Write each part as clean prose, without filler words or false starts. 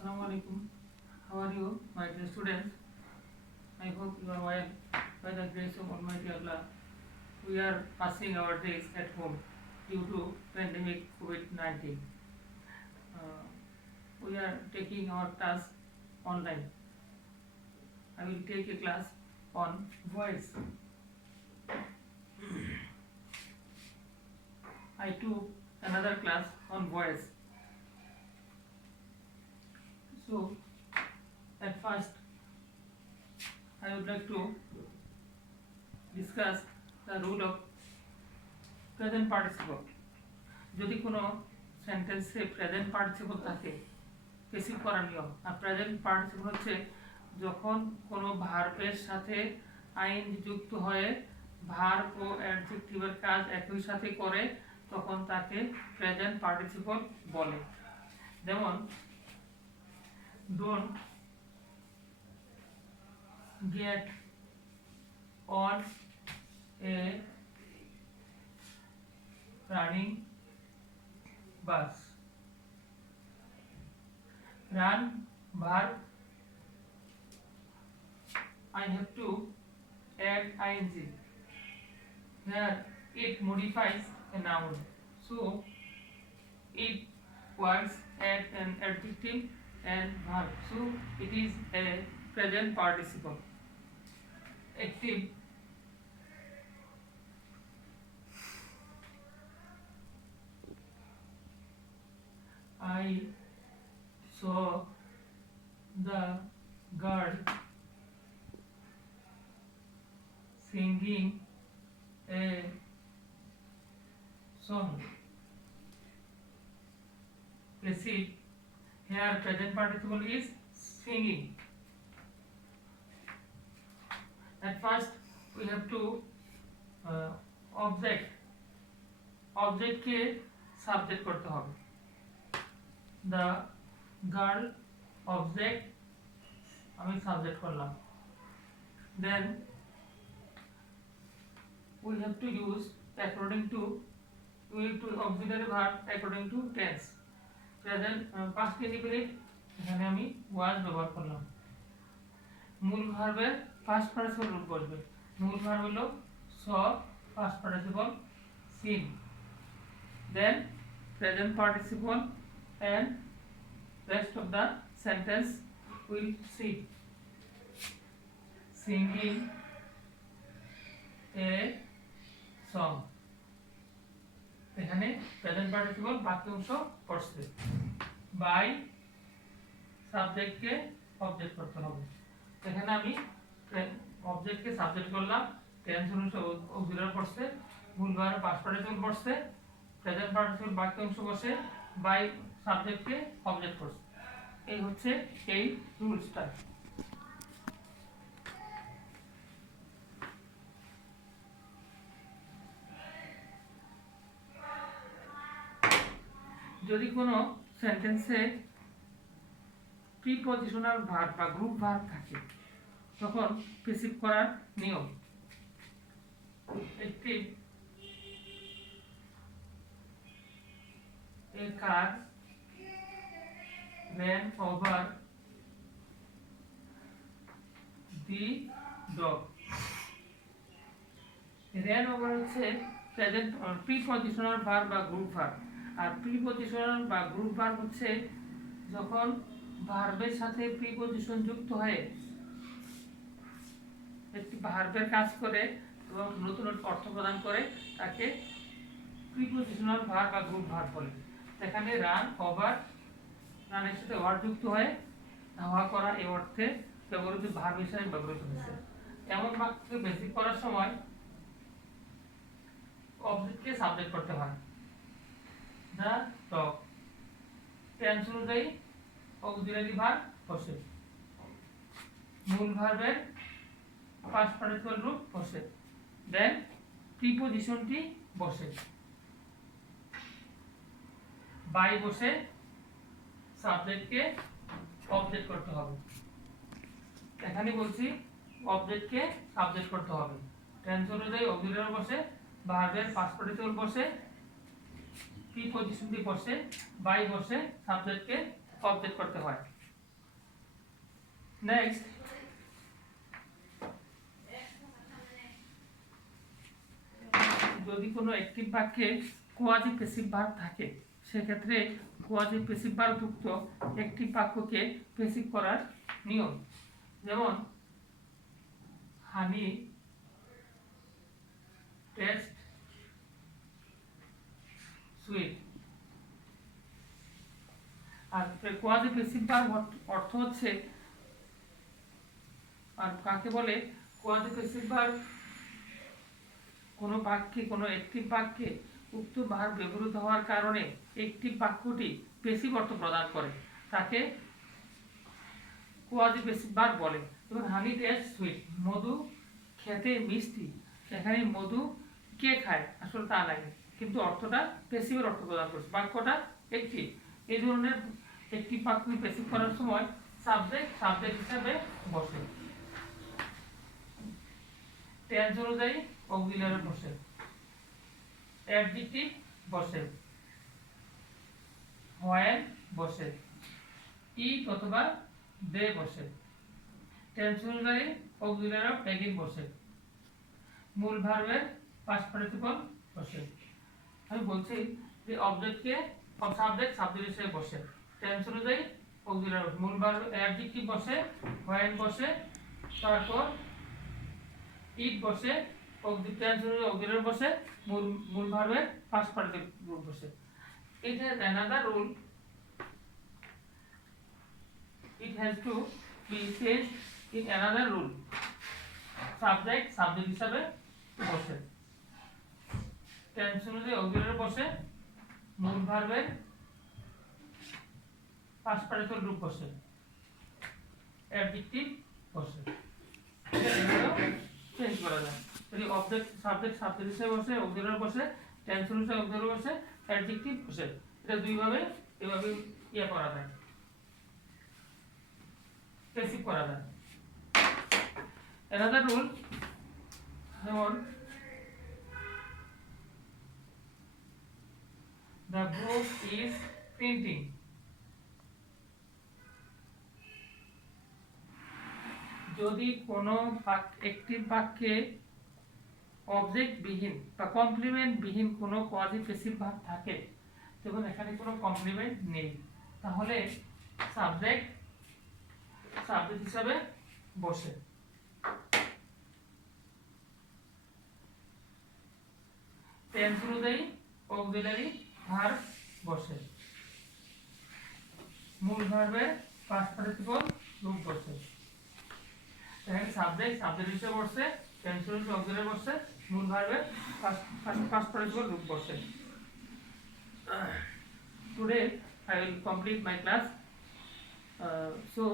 Assalamu alaikum. How are you, my dear students? I hope you are well. By the grace of Almighty Allah, we are passing our days at home due to pandemic COVID-19. We are taking our class online. I will take a class on voice. I took another class on voice. So, at first, I would like to discuss the rule of present participle. যদি কোনো সেন্টেন্সে present participle থাকে পেসিভ করার নিয়ম আর present participle হচ্ছে যখন কোনো ভার্বের সাথে আইএনজি যুক্ত হয়ে ভার্ব ও অ্যাডজেক্টিভের কাজ একই সাথে করে তখন তাকে প্রেজেন্ট পার্টিসিপল বলে। যেমন don't get on a running bus. Run verb, I have to add ing. Here it modifies a noun, so it works as an adjective and verb, so it is a present participle. Active, I saw the girl singing a song. Passive, here present participle is singing. At first we have to object কে সাবজেক্ট করতে হবে। the girl object আমি সাবজেক্ট করলাম। then we have to use according to auxiliary verb according to tense. Present past indefinite এখানে আমি was ব্যবহার করলাম। মূল ভার্বের past participle রূপ বসবে। মূল ভার্ব হলো saw, past participle seen. Then present participle and rest of the sentence will see. Singing a song. এখানে প্রেজেন্ট পার্টিসিপল বাক্যাংশ পড়ছে। বাই সাবজেক্টকে অবজেক্ট করতে হবে। এখানে আমি অবজেক্টকে সাবজেক্ট করলাম, টেন্স অনুসারে অক্সিলারি পড়ছে, মূল ভার্ব পাস্ট পার্টিসিপল পড়ছে, প্রেজেন্ট পার্টিসিপল বাক্যাংশ বসে, বাই সাবজেক্টকে অবজেক্ট করছে। এই হচ্ছে এই রুলসটা। যদি কোনো সেন্টেন্সে প্রিপজিশনাল ভার্ব বা গ্রুপ ভার্ব থাকে তখন পেসিভ করার নিয়ম। একটি a car ran over the dog. ran over হচ্ছে প্রেজেন্ট প্রিপজিশনাল ভার্ব বা গ্রুপ ভার্ব, আর প্রিপজিশনাল বা গ্রুপ ভার্ব হচ্ছে যখন ভার্বের সাথে প্রিপজিশন যুক্ত হয়ে একটি ভার্বের কাজ করে এবং নতুন অর্থ প্রদান করে তাকে প্রিপজিশনাল ভার্ব বা গ্রুপ ভার্ব বলে। এখানে রান ওভার, রানের সাথে ওয়ার্ড যুক্ত হয়ে ধাওয়া করা এই অর্থে ব্যবহৃত ভার্ব হিসেবে ব্যবহৃত হয়েছে। এমন বাক্যকে বেসিক করার সময় অবজেক্টকে সাবজেক্ট করতে হয়। the dog, টেন্স অনুযায়ী অক্সিলারি ভার্ব বসে, মূল ভার্বের পাস্ট পার্টিসিপল রূপ বসে, দেন প্রিপজিশনটি বসে, বাই বসে সাবজেক্টকে অবজেক্ট করতে হবে। এখানে বলছি অবজেক্টকে সাবজেক্ট করতে হবে। টেন্স অনুযায়ী অক্সিলারি বসে, ভার্বের পাস্ট পার্টিসিপল বসে, প্রিপজিশনটি বসে, বাই বসে সাবজেক্টকে অবজেক্ট করতে হয়। নেক্সট, যদি কোনো অ্যাক্টিভ বাক্যে কোয়াজি প্যাসিভ ভার্ব থাকে সেক্ষেত্রে কোয়াজি প্যাসিভ ভার্ব যুক্ত একটি বাক্যকে প্যাসিভ করার নিয়ম, যেমন হানি টেস্ট সুইট। আর কোয়াজি প্যাসিভ ভার্ব অর্থ হচ্ছে, আর কাকে বলে, কোয়াজি প্যাসিভ ভার্ব কোনো বাক্যে, কোনো অ্যাক্টিভ বাক্যে উক্ত ভার্ব ব্যবহৃত হওয়ার কারণে অ্যাক্টিভ বাক্যটি প্যাসিভ অর্থ প্রদান করে, তাকে কোয়াজি প্যাসিভ ভার্ব বলে। যেমন হানি টেস্ট সুইট, মধু খেতে মিষ্টি। এখানে মধু কে খায়, আসলে তা লাগে, কিন্তু অর্থটা প্যাসিভের অর্থ প্রদান করছে, বাক্যটা অ্যাক্টিভ। এই ধরনের একটি বাক্য প্যাসিভ করার সময় সাবজেক্ট হিসাবে বসে, টেন্স অনুযায়ী অক্সিলারি বসে, অ্যাডজেক্টিভ বসে, হোয়েন বসে, ইট অথবা দে বসে, টেন্স অনুযায়ী অক্সিলারি অফ এগেইন বসে, মূল ভার্বের পাস্ট পার্টিসিপল বসে। আমি বলছি যে অবজেক্টকে সাবজেক্ট হিসেবে বসে, টেন্স অনুযায়ী অক্সিলারি, মূল ভার্ব অ্যাডজেক্টিভ বসে, হোয়েন বসে, তারপর ইট বসে, টেন্স অনুযায়ী অক্সিলারি বসে, মূল ভার্বের পাস্ট পার্টিসিপল বসে। It has another rule. It has to be changed in another rule. Subject হিসাবে বসে, টেন্স অনুযায়ী অক্সিলারি বসে, মূল ভার্বের পাস্ট পার্টিসিপল রূপ বসে, অ্যাডজেক্টিভ বসে। চেঞ্জ করা যায়, যদি অবজেক্ট সাবজেক্ট হিসেবে বসে, অক্সিলারি বসে, টেন্স অনুযায়ী অক্সিলারি বসে, অ্যাডজেক্টিভ বসে। এটা দুইভাবে এভাবে করা যায়, প্যাসিভ করা যায়। another rule, যেমন the book is printing, যদি কোনো একটি বাক্যে অবজেক্ট বিহীন বা কমপ্লিমেন্ট বিহীন কোনো কোয়াজি প্যাসিভ ভার্ব থাকে, যেমন এখানে কোনো কমপ্লিমেন্ট নেই, তাহলে সাবজেক্ট হিসাবে বসে, টেন্স অনুযায়ী অক্সিলারি ভার্ব বসে, মূল ভার্বের পাস্ট পার্টিসিপল রূপ বসে। এখানে সাবজেক্ট হিসেবে বসে, টেন্স অনুযায়ী অক্সিলারি বসে, মূল ভার্বের পাস্ট পার্টিসিপল রূপ বসে। Today I will complete my class. So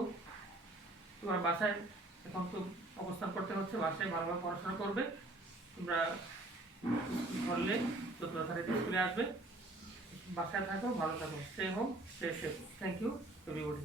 তোমরা বাসায় এখন তো অবস্থান করতে হচ্ছে, বাসায় ভালোভাবে পড়াশোনা করবে, তোমরা ধরলে 14 তারিখে স্কুলে আসবে, বাসায় থাকো, ভালো থাকো, stay home, stay safe. Thank you everybody.